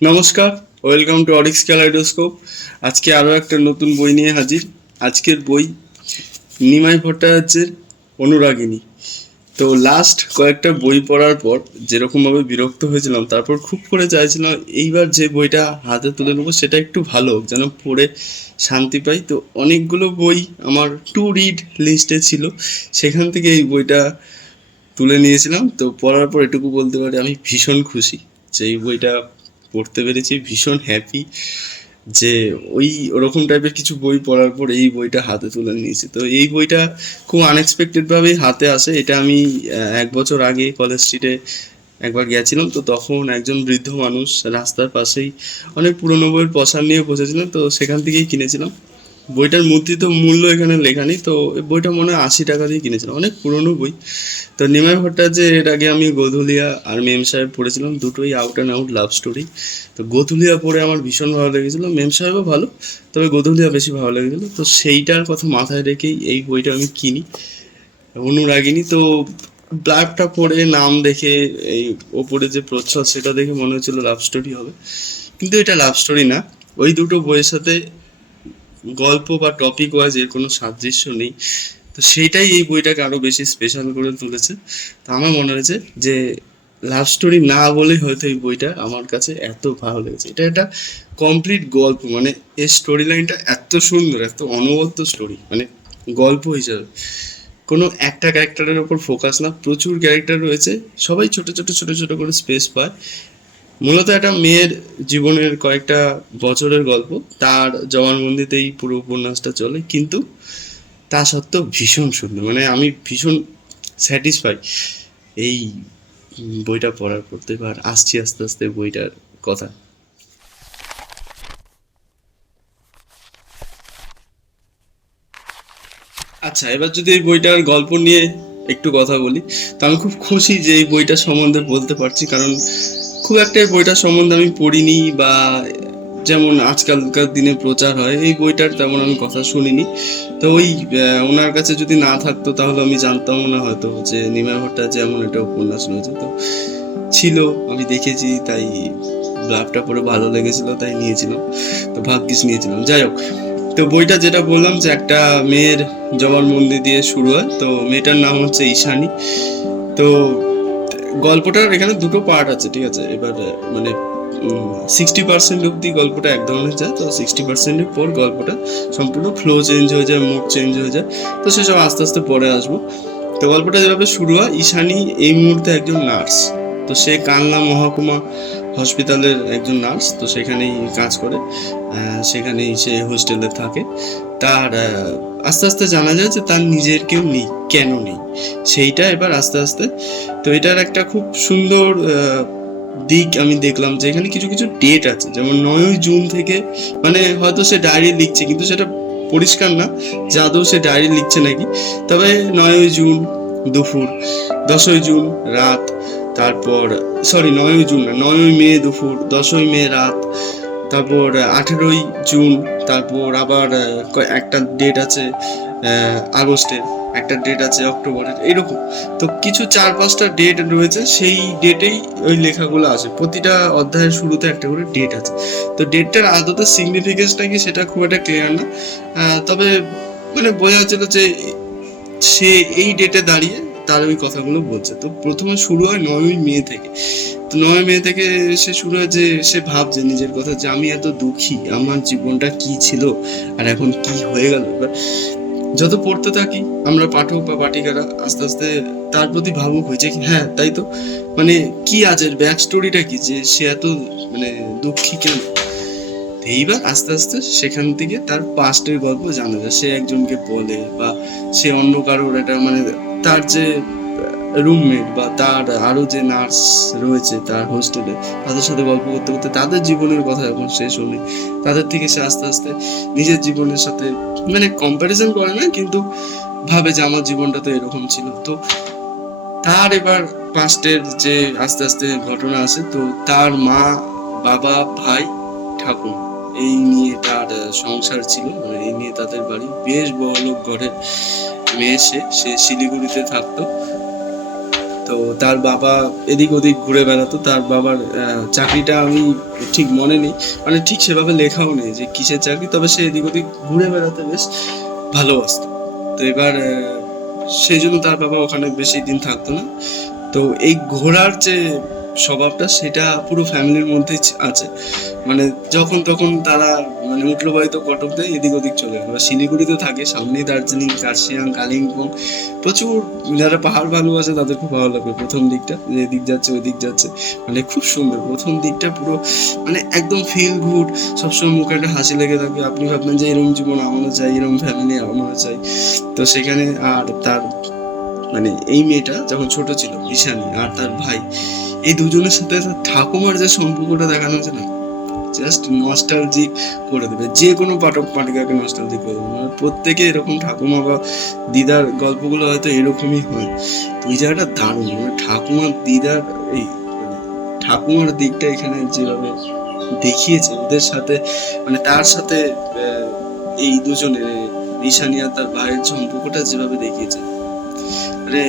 নমস্কার, welcome to Orix kaleidoscope. আজকে আরও একটা নতুন বই নিয়ে হাজির। আজকের বই নিমাই ভট্টাচার্যের অনুরাগিনী। তো লাস্ট কয়েকটা বই পড়ার পর যেরকমভাবে বিরক্ত হয়েছিলাম, তারপর খুব করে চাইছিলাম, এইবার যে বইটা হাতে তুলে নেব সেটা একটু ভালো যেন পড়ে শান্তি পাই। তো অনেকগুলো বই আমার টু রিড লিস্টে ছিল, সেখান থেকে এই বইটা তুলে নিয়েছিলাম। তো পড়ার পর এটুকু বলতে পারি, আমি ভীষণ খুশি যে এই বইটা পড়তে পেরেছি, ভীষণ হ্যাপি যে ওই ওরকম টাইপের কিছু বই পড়ার পর এই বইটা হাতে তুলে নিয়েছি। তো এই বইটা খুব আনএক্সপেক্টেডভাবেই হাতে আসে, এটা আমি এক বছর আগে কলেজ স্ট্রিটে একবার গেছিলাম তো তখন একজন বৃদ্ধ মানুষ রাস্তার পাশেই অনেক পুরনো বইয়ের পশার নিয়ে বসেছিলেন, তো সেখান থেকেই কিনেছিলাম। বইটার মুদ্রিত মূল্য এখানে লেখা নেই, তো বইটা মনে হয় আশি টাকা দিয়ে কিনেছিলাম অনেক পুরনো বই। তো নিমাই ভট্টাচার্যের এর আগে আমি গোধুলিয়া আর মেম সাহেব পড়েছিলাম, দুটোই out and out love story তো গোধুলিয়া পড়ে আমার ভীষণ ভালো লেগেছিলো, মেম সাহেবও ভালো, তবে গোধুলিয়া বেশি ভালো লেগেছিল। তো সেইটার কথা মাথায় রেখেই এই বইটা আমি কিনি, অনুরাগিনী। তো ব্লাডটা পড়ে, নাম দেখে এই ওপরে যে প্রচ্ছদ, সেটা দেখে মনে হচ্ছিল লাভ স্টোরি হবে। কিন্তু এটা লাভ স্টোরি না, ওই দুটো বইয়ের সাথে গল্প বা টপিক ওয়াইজ এর কোনো সাদৃশ্য নেই। তো সেইটাই এই বইটাকে আরও বেশি স্পেশাল করে তুলেছে। তো আমার মনে হয়েছে যে লাভ স্টোরি না বলেই হয়তো এই বইটা আমার কাছে এত ভালো লেগেছে। এটা একটা কমপ্লিট গল্প মানে এর স্টোরি লাইনটা এত সুন্দর, এত অনবদ্য স্টোরি মানে গল্প হিসাবে। কোনো একটা ক্যারেক্টারের ওপর ফোকাস না, প্রচুর ক্যারেক্টার রয়েছে। সবাই ছোট ছোট ছোট ছোট করে স্পেস পায়। মূলত একটা মেয়ের জীবনের কয়েকটা বছরের গল্প। তার জবানবন্দিতেই পুরো উপন্যাসটা চলে, কিন্তু তা সত্ত্বেও ভীষণ সুন্দর। মানে আমি ভীষণ স্যাটিসফাই এই বইটা পড়ার পড়তে এবার আসছি আস্তে আস্তে বইটার কথা। আচ্ছা এবার যদি এই বইটার গল্প নিয়ে একটু কথা বলি, তো আমি খুব খুশি যে এই বইটা সম্বন্ধে বলতে পারছি, কারণ খুব একটা এই বইটার সম্বন্ধে আমি পড়িনি বা যেমন আজকালকার দিনে প্রচার হয়, এই বইটার তেমন আমি কথা শুনিনি। তো ওই ওনার কাছে যদি না থাকতো তাহলে আমি জানতাম না হয়তো যে নিমাই ভট্টাচার্য এমন একটা উপন্যাস রয়েছে। তো ছিল, আমি দেখেছি, তাই ব্লাবটা পরে ভালো লেগেছিল, তাই নিয়েছিলাম। তো ভাগ্যিস নিয়েছিলাম। যাই হোক, তো বইটা যেটা বললাম যে একটা মেয়ের জবানবন্দি দিয়ে শুরু হয়। তো মেয়েটার নাম হচ্ছে ঈশানী। তো গল্পটার এখানে দুটো পার্ট আছে, ঠিক আছে? এবার মানে সিক্সটি পার্সেন্ট অব্দি গল্পটা এক ধরনের যায়, তো সিক্সটি পার্সেন্টের পর গল্পটা সম্পূর্ণ ফ্লো চেঞ্জ হয়ে যায় মুড চেঞ্জ হয়ে যায়। তো সেসব আস্তে আস্তে পরে আসব। তো গল্পটা যেভাবে শুরু হয়, ঈশানি এই মুহূর্তে একজন নার্স তো সে কানলা মহকুমা হসপিটালের একজন নার্স, তো সেখানেই কাজ করে। সেখানেই সে হোস্টেলে থাকে। তার আস্তে আস্তে জানা যায় যে তার নিজের কেউ নেই, কেন নেই? সেইটা এবার আস্তে আস্তে, তো এটার একটা খুব সুন্দর দিক আমি দেখলাম যে এখানে কিছু কিছু ডেট আছে। যেমন নয়ই জুন থেকে মানে হয়তো সে ডায়েরি লিখছে, কিন্তু সেটা পরিষ্কার না। যে আদৌ সে ডায়েরি লিখছে নাকি? তবে নয়ই জুন দুপুর, দশই জুন রাত তারপর সরি নয়ই জুন না, নয়ই মে দুপুর, দশই মে রাত, তারপর, আঠেরোই জুন, তারপর আবার একটা ডেট আছে আগস্টের, একটা ডেট আছে অক্টোবরের এরকম তো কিছু চার পাঁচটা ডেট রয়েছে, সেই ডেটেই ওই লেখাগুলো আছে। প্রতিটা অধ্যায়ের শুরুতে একটা করে ডেট আছে। তো ডেটটার আদতে সিগনিফিকেন্সটা কি সেটা খুব একটা ক্লিয়ার না। তবে মানে বোঝা যাচ্ছিল যে সে এই ডেটে দাঁড়িয়ে তার ওই কথাগুলো বলছে। তো প্রথমে শুরু হয় নয়ই মে থেকে। তো নয় মে থেকে সে শুরু হয় যে সে ভাবছে নিজের কথা যে আমি এত দুঃখী, আমার জীবনটা কি ছিল আর এখন কি হয়ে গেল? যত পড়তে থাকি, আমরা পাঠক বা পাঠিকারা আস্তে আস্তে তার প্রতি ভাবুক হয়েছে কি হ্যাঁ তাই তো? মানে কি আছে? ব্যাক স্টোরিটা কি? যে সে এত মানে দুঃখী কেন? এইবার আস্তে আস্তে সেখান থেকে তার পাস্টের গল্প জানা যায়। সে একজনকে বলে বা সে অন্য কারোর একটা মানে তার যে রুমমেট বা তার আরও যে নার্স রয়েছে তার হোস্টেলে তাদের সাথে গল্প করতে করতে তাদের জীবনের কথা যখন সে শোনে। তাদের থেকে সে আস্তে আস্তে নিজের জীবনের সাথে মানে কম্প্যারিজন করে না, কিন্তু ভাবে যে আমার জীবনটা তো এরকম ছিল। তো তার এবার পাস্টের যে আস্তে আস্তে ঘটনা আছে, তো তার মা, বাবা, ভাই, ঠাকুর, এই নিয়ে তার সংসার ছিল মানে এই নিয়ে তাদের বাড়ি। বেশ বড়লোক ঘরের মেয়ে সে সে শিলিগুড়িতে থাকতো। তো তার বাবা এদিক ওদিক ঘুরে বেড়াতো। তার বাবার চাকরিটা আমি ঠিক মনে নেই। মানে ঠিক সেভাবে লেখাও নেই যে কিসের চাকরি, তবে সে এদিক ওদিক ঘুরে বেড়াতে বেশ ভালোবাসতো। তো এবার সেই জন্য তার বাবা ওখানে বেশি দিন থাকতো না। তো এই ঘোরার যে স্বভাবটা সেটা পুরো ফ্যামিলির মধ্যেই আছে। মানে যখন তখন তারা মানে উঠল কটক দেয়, এদিক ওদিক চলে গেল শিলিগুড়িতে থাকে, সামনেই দার্জিলিং, কার্শিয়াং, কালিম্পং। প্রচুর যারা পাহাড় ভালোবাসে তাদের খুব ভালো লাগবে প্রথম দিকটা, যে এদিক যাচ্ছে, ওই দিক যাচ্ছে। মানে খুব সুন্দর। প্রথম দিকটা পুরো মানে একদম ফিল গুড সবসময় মুখে একটা হাসি লেগে থাকে। আপনি ভাববেন যে এরকম জীবন আমারও চাই এরকম ফ্যামিলি আমারও চাই। তো সেখানে আর তার মানে এই মেয়েটা যখন ছোট ছিল, ঈশানী আর তার ভাই, এই দুজনের সাথে ঠাকুমার যে সম্পর্কটা দেখানো হয়েছে না জাস্ট নস্টালজিক করে দেবে। যে কোনো পাঠক, পাঠিকাকে নস্টালজিক করে দেবে। মানে প্রত্যেকে এরকম ঠাকুমা বা দিদার গল্পগুলো হয়তো এরকমই হয়। তো এই জায়গাটা দারুণ। মানে ঠাকুমার দিদার এই ঠাকুমার দিকটা এখানে যেভাবে দেখিয়েছে, ওদের সাথে মানে তার সাথে এই দুজনের ঈশানী আর তার ভাইয়ের সম্পর্কটা যেভাবে দেখিয়েছে। মানে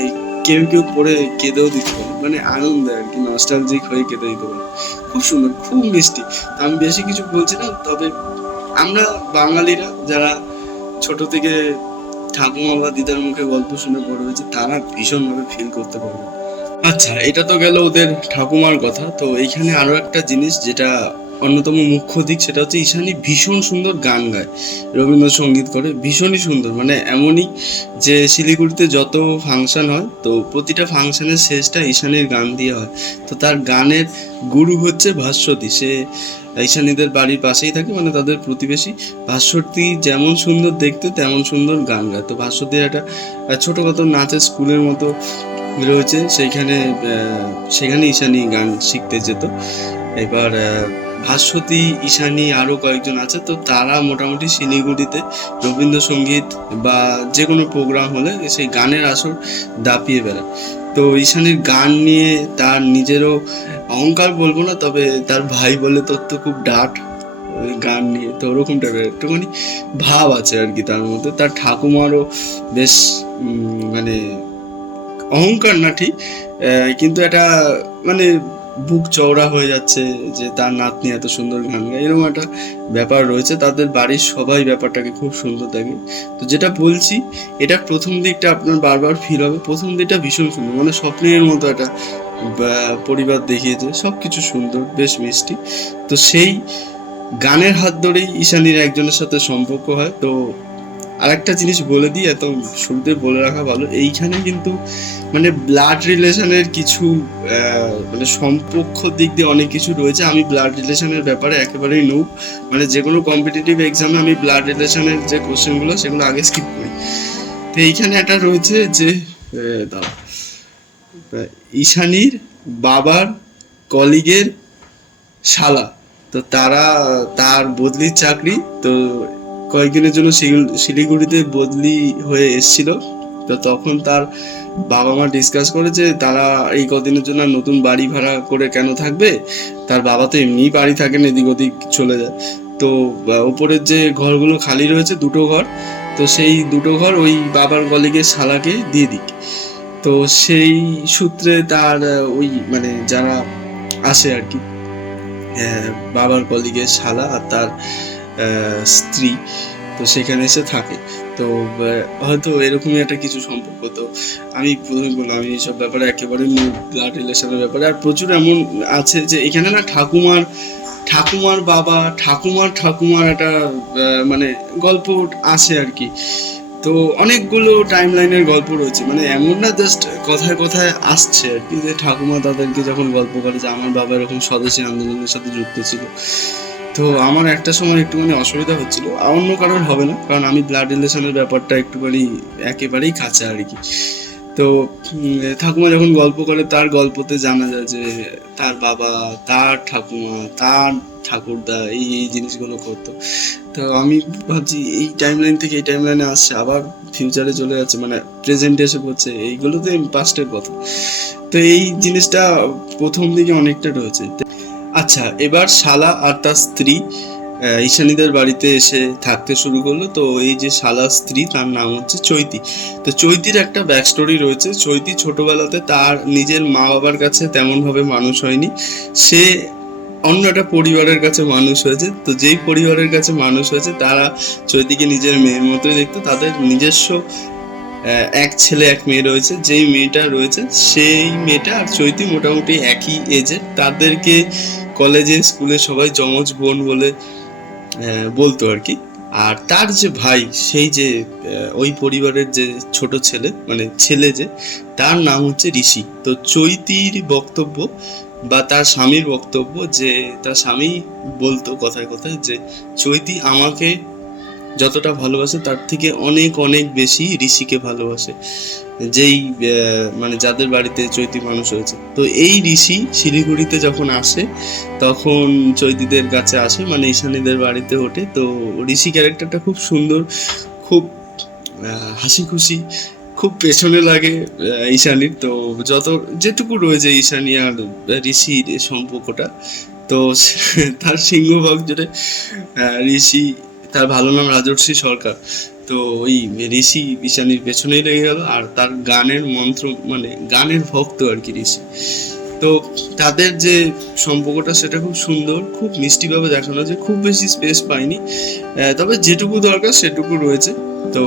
কেউ কেউ পড়ে কেঁদেও দিতে পারে। মানে আনন্দ আর কি নস্টালজিক হয়ে কেঁদে দিতে পারে। খুব সুন্দর, খুব মিষ্টি। আমি বেশি কিছু বলছি না, তবে আমরা বাঙালিরা যারা ছোট থেকে ঠাকুমা বা দিদার মুখে গল্প শুনে বড় হয়েছে, তারা ভীষণভাবে ফিল করতে পারবে। আচ্ছা এটা তো গেল ওদের ঠাকুমার কথা। তো এইখানে আরও একটা জিনিস যেটা অন্যতম মুখ্য দিক সেটা হচ্ছে ঈশানী ভীষণ সুন্দর গান গায়। রবীন্দ্রসঙ্গীত করে, ভীষণই সুন্দর। মানে এমনই যে শিলিগুড়িতে যত ফাংশন হয়, তো প্রতিটা ফাংশনের শেষটা ঈশানীর গান দিয়ে হয়। তো তার গানের গুরু হচ্ছে ভাস্বতী। সে ঈশানীদের বাড়ির পাশেই থাকে মানে তাদের প্রতিবেশী। ভাস্বতী যেমন সুন্দর দেখতে, তেমন সুন্দর গান গায়। তো ভাস্বতীর একটা ছোটখাটো নাচের স্কুলের মতো রয়েছে। সেইখানে সেখানে ঈশানী গান শিখতে যেত। এবার ভাস্বতী, ঈশানী আরও কয়েকজন আছে। তো তারা মোটামুটি শিলিগুড়িতে রবীন্দ্রসঙ্গীত বা যে কোনো প্রোগ্রাম হলে সেই গানের আসর দাপিয়ে বেড়ায়। তো ঈশানীর গান নিয়ে তার নিজেরও অহংকার বলব না, তবে তার ভাই বলে তোর তো খুব ডাট গান নিয়ে। তো ওরকম টাইপের একটুখানি ভাব আছে আর কি তার মধ্যে। তার ঠাকুমারও বেশ মানে অহংকার না ঠিক কিন্তু এটা মানে বুক চওড়া হয়ে যাচ্ছে যে তার নাতনি এত সুন্দর গান গায়, এরকম একটা ব্যাপার রয়েছে। তাদের বাড়ির সবাই ব্যাপারটাকে খুব সুন্দর দেখে। তো যেটা বলছি, এটা প্রথম দিকটা আপনার বারবার ফিল হবে। প্রথম দিকটা ভীষণ সুন্দর মানে স্বপ্নের মতো একটা পরিবার দেখিয়েছে। সব কিছু সুন্দর, বেশ মিষ্টি। তো সেই গানের হাত ধরেই ঈশানীর একজনের সাথে সম্পর্ক হয়। তো আরেকটা জিনিস বলে দিই এত শুরুতে বলে রাখা ভালো। এইখানে কিন্তু মানে ব্লাড রিলেশনের কিছু মানে সম্পর্ক দিক দিয়ে অনেক কিছু রয়েছে। আমি ব্লাড রিলেশনের ব্যাপারে একেবারেই নো মানে যে কোনো কম্পিটিটিভ এক্সামে আমি ব্লাড রিলেশনের যে কোশ্চেনগুলো সেগুলো আগে স্কিপ করি। তো এইখানে একটা রয়েছে যে। আহ, ঈশানীর বাবার কলিগের শালা। তো তারা তার বদলির চাকরি। তো কয়েকদিনের জন্য শিল- শিলিগুড়িতে বদলি হয়ে এসেছিল। তো তখন তার বাবা মা ডিসকাস করেছে তারা এই কদিনের জন্য নতুন বাড়ি ভাড়া করে কেন থাকবে? তার বাবা তো এমনিই বাড়ি থাকেন এদিক ওদিক চলে যায়। তো ওপরের যে ঘরগুলো খালি রয়েছে দুটো ঘর, তো সেই দুটো ঘর ওই বাবার কলিগের শালাকে দিয়ে দিক। তো সেই সূত্রে তার, ওই মানে যারা আসে আর কি বাবার কলিগের শালা আর তার স্ত্রী, তো সেখানে এসে থাকে। তো হয়তো এরকমই একটা কিছু সম্পর্ক। তো আমি প্রথমে বললাম, আমি এইসব ব্যাপারে একেবারে ব্লাড রিলেশনের ব্যাপারে। আর প্রচুর এমন আছে যে, এখানে না ঠাকুমার ঠাকুমার বাবা, ঠাকুমার ঠাকুমার একটা মানে গল্প আছে আর কি। তো অনেকগুলো টাইম লাইনের গল্প রয়েছে। মানে এমন না জাস্ট কথায় কথায় আসছে আর কি যে, ঠাকুমা তাদেরকে যখন গল্প করে যে, আমার বাবা এরকম স্বদেশী আন্দোলনের সাথে যুক্ত ছিল। তো আমার একটা সময় একটুখানি অসুবিধা হচ্ছিল। অন্য কারোর হবে না, কারণ আমি ব্লাড রিলেশনের ব্যাপারটা একটুখানি একেবারেই কাছে আর কি। তো ঠাকুমা যখন গল্প করে, তার গল্পতে জানা যায় যে, তার বাবা, তার ঠাকুমা, তার ঠাকুরদা এই এই জিনিসগুলো করতো। তো আমি ভাবছি, এই টাইম লাইন থেকে এই টাইম লাইনে আসছে, আবার ফিউচারে চলে যাচ্ছে মানে প্রেজেন্টে এসে পড়ছে এইগুলো তো পাস্টের কথা। তো এই জিনিসটা প্রথম দিকে অনেকটা রয়েছে। আচ্ছা এবার শালা আর তার স্ত্রী ঈশানীদের বাড়িতে এসে থাকতে শুরু করল। তো এই যে শালা স্ত্রী, তার নাম হচ্ছে চৈতি। তো চৈতির একটা ব্যাক স্টোরি রয়েছে। চৈতি ছোটবেলাতে তার নিজের মা বাবার কাছে তেমনভাবে মানুষ হয়নি। সে অন্য একটা পরিবারের কাছে মানুষ হয়েছে। তো যেই পরিবারের কাছে মানুষ হয়েছে, তারা চৈতিকে নিজের মেয়ের মতোই দেখতো। তাদের নিজস্ব এক ছেলে, এক মেয়ে রয়েছে। যেই মেয়েটা রয়েছে, সেই মেয়েটা আর চৈতি মোটামুটি একই এজে তাদেরকে কলেজে স্কুলে সবাই যমজ বোন বলে বলতো আর কি। আর তার যে ভাই, সেই যে ওই পরিবারের যে ছোট ছেলে মানে ছেলে যে, তার নাম হচ্ছে ঋষি। তো চৈতির বক্তব্য বা তার স্বামীর বক্তব্য যে, তার স্বামী বলতো কথায় কথায় যে, চৈতি, আমাকে যতটা ভালোবাসে, তার থেকে অনেক অনেক বেশি ঋষিকে ভালোবাসে। যেই মানে যাদের বাড়িতে চৈতি মানুষ হয়েছে তো এই ঋষি শিলিগুড়িতে যখন আসে, তখন চৈতিদের কাছে আসে মানে ঈশানীদের বাড়িতে ওঠে। তো ঋষি ক্যারেক্টারটা খুব সুন্দর, খুব হাসি খুশি খুব পেছনে লাগে ঈশানীর। তো যত, যেটুকু রয়েছে ঈশানী আর ঋষির সম্পর্কটা, তো তার সিংহভাগ জুড়ে ঋষি তার ভালো নাম রাজর্ষি সরকার। তো ওই ঋষি ঈশানীর পেছনেই লেগে গেল আর তার গানের মন্ত্র মানে গানের ভক্ত আর কি ঋষি। তো তাদের যে সম্পর্কটা সেটা খুব সুন্দর খুব মিষ্টিভাবে দেখানো যে খুব বেশি স্পেস আহ, তবে যেটুকু দরকার সেটুকু রয়েছে। তো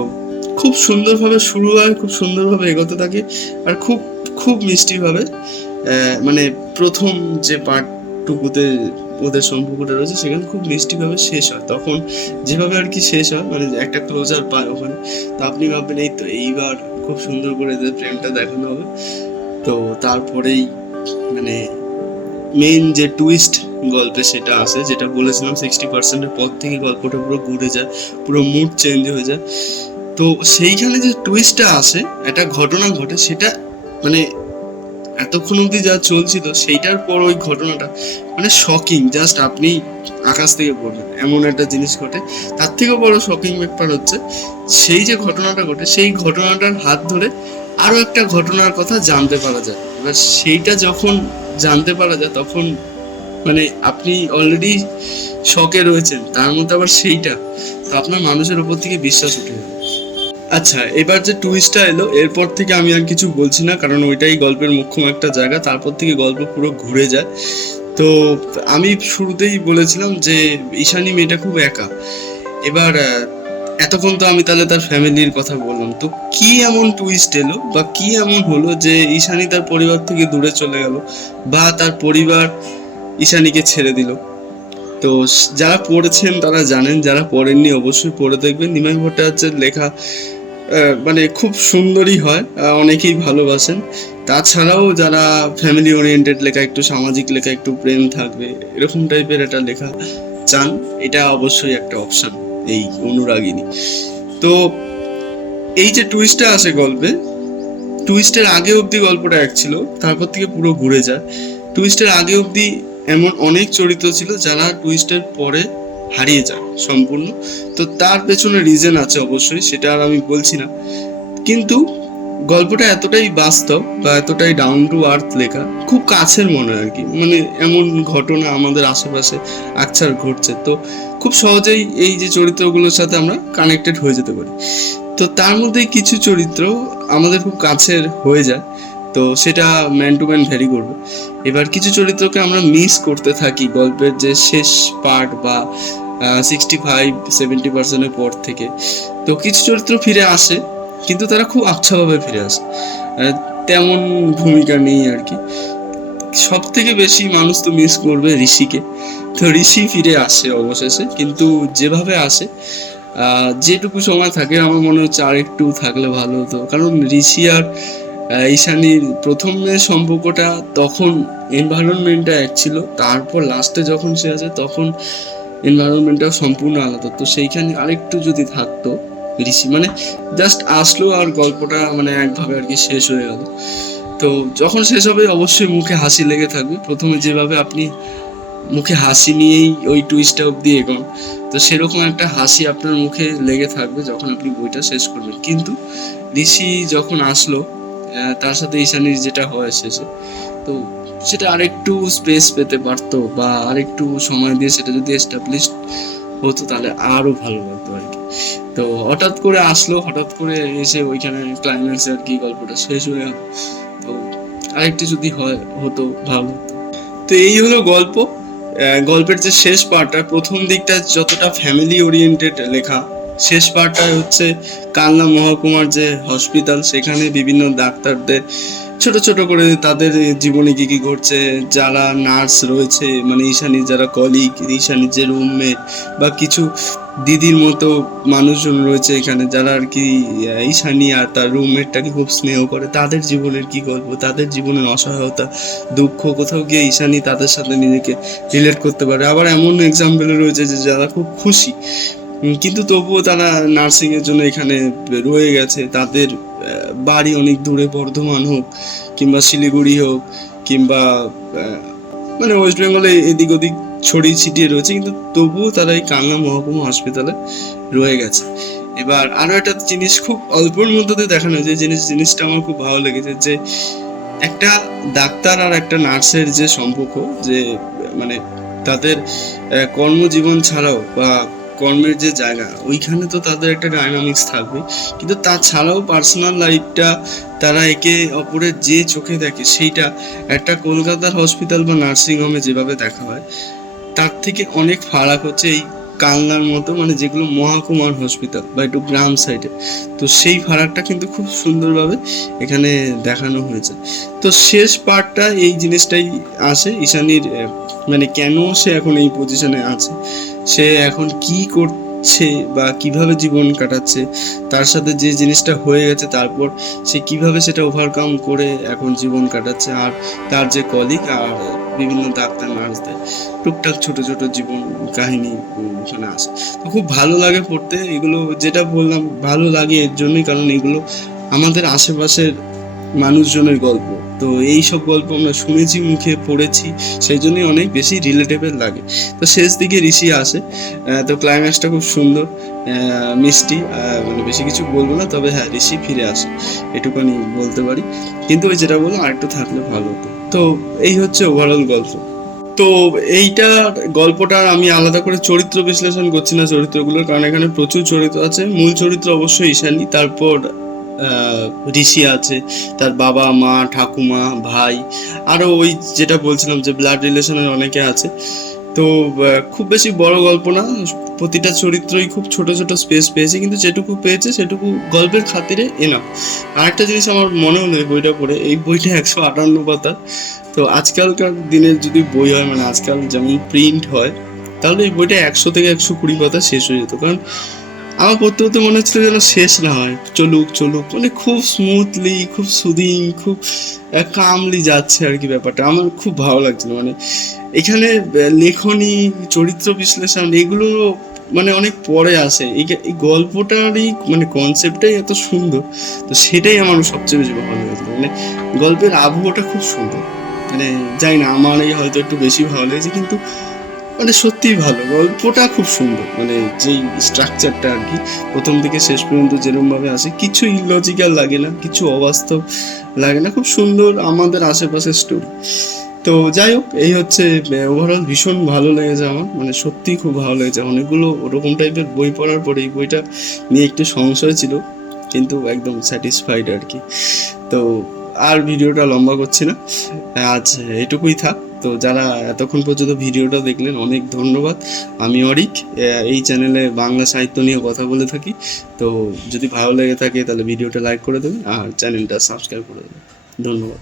খুব সুন্দরভাবে শুরু হয় খুব সুন্দরভাবে এগোতে থাকে আর খুব খুব মিষ্টিভাবে। মানে প্রথম যে পার্টটুকুতে ওদের সম্পর্কটা রয়েছে, সেখানে খুব মিষ্টিভাবে শেষ হয়। তখন যেভাবে আর কি শেষ হয় মানে একটা ক্লোজার পায় ওখানে। তো আপনি ভাববেন, এই তো এইবার খুব সুন্দর করে এদের প্রেমটা দেখানো হবে। তো তারপরেই মানে মেইন যে টুইস্ট গল্পে সেটা আসে যেটা বলেছিলাম সিক্সটি পার্সেন্টের পর থেকে গল্পটা পুরো ঘুরে যায়, পুরো মুড চেঞ্জ হয়ে যায়। তো সেইখানে যে টুইস্টটা আসে, একটা ঘটনা ঘটে, সেটা মানে এতক্ষণ অবধি যা চলছিল সেইটার পর ওই ঘটনাটা মানে শকিং জাস্ট আপনি আকাশ থেকে পড়বেন এমন একটা জিনিস ঘটে। তার থেকেও বড় শকিং ব্যাপার হচ্ছে, সেই যে ঘটনাটা ঘটে, সেই ঘটনাটার হাত ধরে আরও একটা ঘটনার কথা জানতে পারা যায়। এবার সেইটা যখন জানতে পারা যায়, তখন মানে আপনি অলরেডি শকে রয়েছেন, তার মধ্যে আবার সেইটা। তো আপনার মানুষের উপর থেকে বিশ্বাস উঠে যাবে। আচ্ছা এবার যে টুইস্টটা এলো, এরপর থেকে আমি আর কিছু বলছি না, কারণ ওইটাই গল্পের মুখ্যম একটা জায়গা, তারপর থেকে গল্প পুরো ঘুরে যায়। তো আমি শুরুতেই বলেছিলাম যে, ঈশানী মেয়েটা খুব একা। এবার এতক্ষণ তো আমি তাহলে তার ফ্যামিলির কথা বললাম। তো কি এমন টুইস্ট এলো বা কি এমন হলো যে, ঈশানী তার পরিবার থেকে দূরে চলে গেল বা তার পরিবার ঈশানীকে ছেড়ে দিল? তো যারা পড়েছেন তারা জানেন, যারা পড়েননি অবশ্যই পড়ে দেখবেন। নিমাই ভট্টাচার্যের লেখা মানে খুব সুন্দরই হয় অনেকেই ভালোবাসেন। তাছাড়াও যারা ফ্যামিলি ওরিয়েন্টেড লেখা, একটু সামাজিক লেখা, একটু প্রেম থাকবে, এরকম টাইপের একটা লেখা চান, এটা অবশ্যই একটা অপশন এই অনুরাগিনী। তো এই যে টুইস্টটা আসে গল্পে টুইস্টের আগে অবধি গল্পটা এক ছিল, তারপর থেকে পুরো ঘুরে যায়। টুইস্টের আগে অবধি এমন অনেক চরিত্র ছিল যারা টুইস্টের পরে হারিয়ে যায় সম্পূর্ণ। তো তার পেছনে রিজন আছে অবশ্যই, সেটা আর আমি বলছি না। কিন্তু গল্পটা এতটাই বাস্তব বা এতটাই ডাউন টু আর্থ লেখা, খুব কাছের মনে আর কি। মানে এমন ঘটনা আমাদের আশেপাশে আকছার ঘটছে। তো খুব সহজেই এই যে চরিত্রগুলোর সাথে আমরা কানেক্টেড হয়ে যেতে পারি। তো তার মধ্যে কিছু চরিত্র আমাদের খুব কাছের হয়ে যায়। তো সেটা ম্যান টু ম্যান ভ্যারি করবে। এবার কিছু চরিত্রকে আমরা মিস করতে থাকি গল্পের যে শেষ পার্ট বা সিক্সটি ফাইভ সেভেন্টি পার্সেন্টের পর থেকে। তো কিছু চরিত্র ফিরে আসে, কিন্তু তারা খুব আচ্ছাভাবে ফিরে আসে। তেমন ভূমিকা নেই আর কি। সব থেকে বেশি মানুষ তো মিস করবে ঋষিকে। তো ঋষি ফিরে আসে অবশেষে, কিন্তু যেভাবে আসে যেটুকু সময় থাকে, আমার মনে হচ্ছে আর একটু থাকলে ভালো হতো। কারণ ঋষি আর ঈশানির ঈশানীর প্রথমে সম্পর্কটা তখন এনভায়রনমেন্টটা এক ছিল, তারপর লাস্টে যখন সে আছে, তখন এনভায়রনমেন্টটাও সম্পূর্ণ আলাদা। তো সেইখানে আরেকটু যদি থাকতো, ঋষি মানে জাস্ট আসলো আর গল্পটা মানে একভাবে আর কি শেষ হয়ে গেল। তো যখন শেষ হবে, অবশ্যই মুখে হাসি লেগে থাকবে। প্রথমে যেভাবে আপনি মুখে হাসি নিয়েই ওই টুইস্টটা অব্দি এগোন, তো সেরকম একটা হাসি আপনার মুখে লেগে থাকবে যখন আপনি বইটা শেষ করবেন। কিন্তু ঋষি যখন আসলো তার সাথে ঈশানীর যেটা হয় শেষে, তো সেটা আরেকটু স্পেস পেতে পারতো বা আরেকটু সময় দিয়ে সেটা যদি এস্টাবলিশ হতো তাহলে আরও ভালো লাগতো আর কি। তো হঠাৎ করে আসলো, হঠাৎ করে এসে ওইখানে ক্লাইম্যাক্স আর কি গল্পটা শেষ হয়ে তো আরেকটি যদি হয়, হতো, ভালো হতো। তো এই হলো গল্প। গল্পের যে শেষ পার্টটা, প্রথম দিকটা যতটা ফ্যামিলি ওরিয়েন্টেড লেখা, শেষ পার্টটা হচ্ছে কালনা মহকুমার যে হসপিটাল সেখানে বিভিন্ন ডাক্তারদের ছোট ছোট করে তাদের জীবনে কি কি ঘটছে, যারা নার্স রয়েছে মানে ঈশানীর যারা কলিগ ঈশানীর যে রুমমেট বা কিছু দিদির মতো মানুষজন রয়েছে এখানে, যারা আর কি ঈশানি আর তার রুমমেটটাকে খুব স্নেহ করে, তাদের জীবনের কি গল্প? তাদের জীবনের অসহায়তা, দুঃখ, কোথাও গিয়ে ঈশানী তাদের সাথে নিজেকে রিলেট করতে পারে। আবার এমন এক্সাম্পল রয়েছে যে যারা খুব খুশি, কিন্তু তবুও তারা নার্সিংয়ের জন্য এখানে রয়ে গেছে, তাদের বাড়ি অনেক দূরে বর্ধমান হোক, কিংবা শিলিগুড়ি হোক, কিংবা মানে ওয়েস্ট বেঙ্গলে এদিক ওদিক ছড়িয়ে ছিটিয়ে রয়েছে, কিন্তু তবুও তারা এই কালনা মহকুমা হসপিটালে রয়ে গেছে। এবার আরও একটা জিনিস খুব অল্পর মধ্যে দিয়ে দেখানো যে জিনিস জিনিসটা আমার খুব ভালো লেগেছে যে একটা ডাক্তার আর একটা নার্সের যে সম্পর্ক, যে মানে তাদের কর্মজীবন ছাড়াও বা কর্মের যে জায়গা, ওইখানে তো তাদের একটা ডায়নামিক্স থাকবে। কিন্তু তাছাড়াও পার্সোনাল লাইফটা তারা একে অপরের যে চোখে দেখে, সেইটা একটা কলকাতার হসপিটাল বা নার্সিং হোমে যেভাবে দেখা হয়, তার থেকে অনেক ফারাক হচ্ছে এই কালনার মতো মানে যেগুলো মহাকুমার হসপিটাল বা একটু গ্রাম সাইডে তো সেই ফারাকটা কিন্তু খুব সুন্দরভাবে এখানে দেখানো হয়েছে। তো শেষ পার্টটা এই জিনিসটাই আসে, ঈশানীর মানে কেন সে এখন এই পজিশনে আছে? সে এখন কি করছে বা কীভাবে জীবন কাটাচ্ছে? তার সাথে যে জিনিসটা হয়ে গেছে, তারপর সে কীভাবে সেটা ওভারকাম করে এখন জীবন কাটাচ্ছে? আর তার যে কলিগ আর বিভিন্ন ডাক্তার, নার্সদের টুকটাক ছোট ছোট জীবন কাহিনী ওখানে আসে তো খুব ভালো লাগে পড়তে। এগুলো যেটা বললাম, ভালো লাগে এর জন্যই। কারণ এগুলো আমাদের আশেপাশের মানুষজনের গল্প। তো এই সব গল্প আমরা শুনেছি, মুখে পড়েছি, সেই জন্যই অনেক বেশি রিলেটেবল লাগে। তো শেষ দিকে ঋষি আসে তো ক্লাইম্যাক্সটা খুব সুন্দর মিষ্টি মানে বেশি কিছু বলব না, তবে হ্যাঁ ঋষি ফিরে আসে, এটুকুনি বলতে পারি। কিন্তু ওই যেটা বললাম, আরেকটু থাকলে ভালো হতো। তো এই হচ্ছে ওভারঅল গল্প। তো এইটা গল্পটার আমি আলাদা করে চরিত্র বিশ্লেষণ করছি না চরিত্রগুলোর, কারণ এখানে প্রচুর চরিত্র আছে। মূল চরিত্র অবশ্যই ঈশানী, তারপর ঋষি আছে, তার বাবা, মা, ঠাকুমা, ভাই আরও ওই যেটা বলছিলাম যে ব্লাড রিলেশনের অনেকে আছে। তো খুব বেশি বড় গল্প না, প্রতিটা চরিত্রই খুব ছোট ছোট স্পেস পেয়েছে, কিন্তু যেটুকু পেয়েছে, সেটুকু গল্পের খাতিরে এনা আরেকটা জিনিস আমার মনে হলো এই বইটা পড়ে, এই বইটা একশো আটান্ন পাতা তো আজকালকার দিনের যদি বই হয় মানে আজকাল যেমন প্রিন্ট হয়, তাহলে এই বইটা একশো থেকে একশো কুড়ি পাতা শেষ হয়ে যেত। কারণ আমার পড়তে পড়তে মনে হচ্ছিল যেন শেষ না হয়। চলুক চলুক। মানে খুব স্মুথলি খুব সুদিং খুব কামলি যাচ্ছে আর কি ব্যাপারটা। আমার খুব ভালো লাগছিল। মানে এখানে লেখনী, চরিত্র বিশ্লেষণ, এগুলো মানে অনেক পরে আসে। এই গল্পটারই মানে কনসেপ্টটাই এত সুন্দর। তো সেটাই আমার সবচেয়ে বেশি ভালো লেগেছিল। মানে গল্পের আবহাওয়াটা খুব সুন্দর। মানে জানি না আমার এই হয়তো একটু বেশি ভালো লেগেছে, কিন্তু মানে সত্যিই ভালো। গল্পটা খুব সুন্দর। মানে যেই স্ট্রাকচারটা আর কি, প্রথম থেকে শেষ পর্যন্ত যেরকম ভাবে আসে কিছু ইলজিক্যাল লাগে না, কিছু অবাস্তব লাগে না, খুব সুন্দর আমাদের আশেপাশের স্টোরি তো যাই হোক, এই হচ্ছে ওভারঅল ভীষণ ভালো লেগেছে আমার। মানে সত্যিই খুব ভালো লেগেছে। অনেকগুলো ওরকম টাইপের বই পড়ার পরে এই বইটা নিয়ে একটু সংশয় ছিল, কিন্তু একদম স্যাটিসফাইড আর কি। তো আর ভিডিওটা লম্বা করছি না। আজ এটুকুই থাক। তো যারা এতক্ষণ পর্যন্ত ভিডিওটা দেখলেন, অনেক ধন্যবাদ। আমি অরিক এই চ্যানেলে বাংলা সাহিত্য নিয়ে কথা বলে থাকি। তো যদি ভালো লেগে থাকে, তাহলে ভিডিওটা লাইক করে দেবেন আর চ্যানেলটা সাবস্ক্রাইব করে দেবেন। ধন্যবাদ।